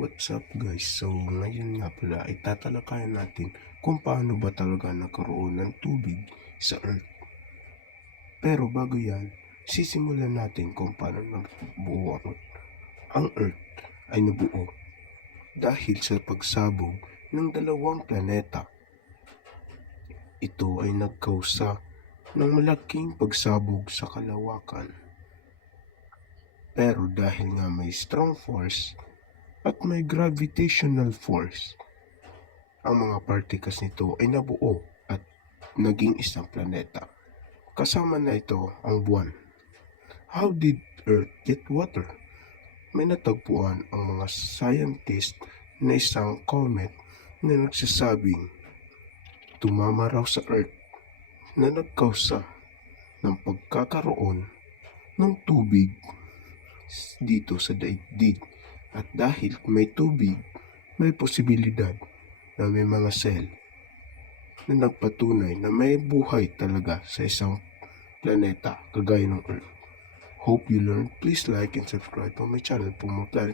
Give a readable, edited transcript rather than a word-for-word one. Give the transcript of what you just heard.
What's up guys? So ngayon nga pala ay tatalakayan natin kung paano ba talaga nagkaroon ng tubig sa Earth. Pero bago yan, sisimulan natin kung paano nabuo ang Earth ay nabuo dahil sa pagsabog ng dalawang planeta. Ito ay nagkausa ng malaking pagsabog sa kalawakan. Pero dahil nga may strong force at may gravitational force, ang mga particles nito ay nabuo at naging isang planeta. Kasama na ito ang buwan. How did Earth get water? May natagpuan ang mga scientist na isang comet na nagsasabing tumama raw sa Earth na nagkausa ng pagkakaroon ng tubig dito sa daigdig. At dahil may tubig, may posibilidad na may mga cell na nagpatunay na may buhay talaga sa isang planeta kagaya ng Earth. Hope you learned. Please like and subscribe to my channel for more clarity.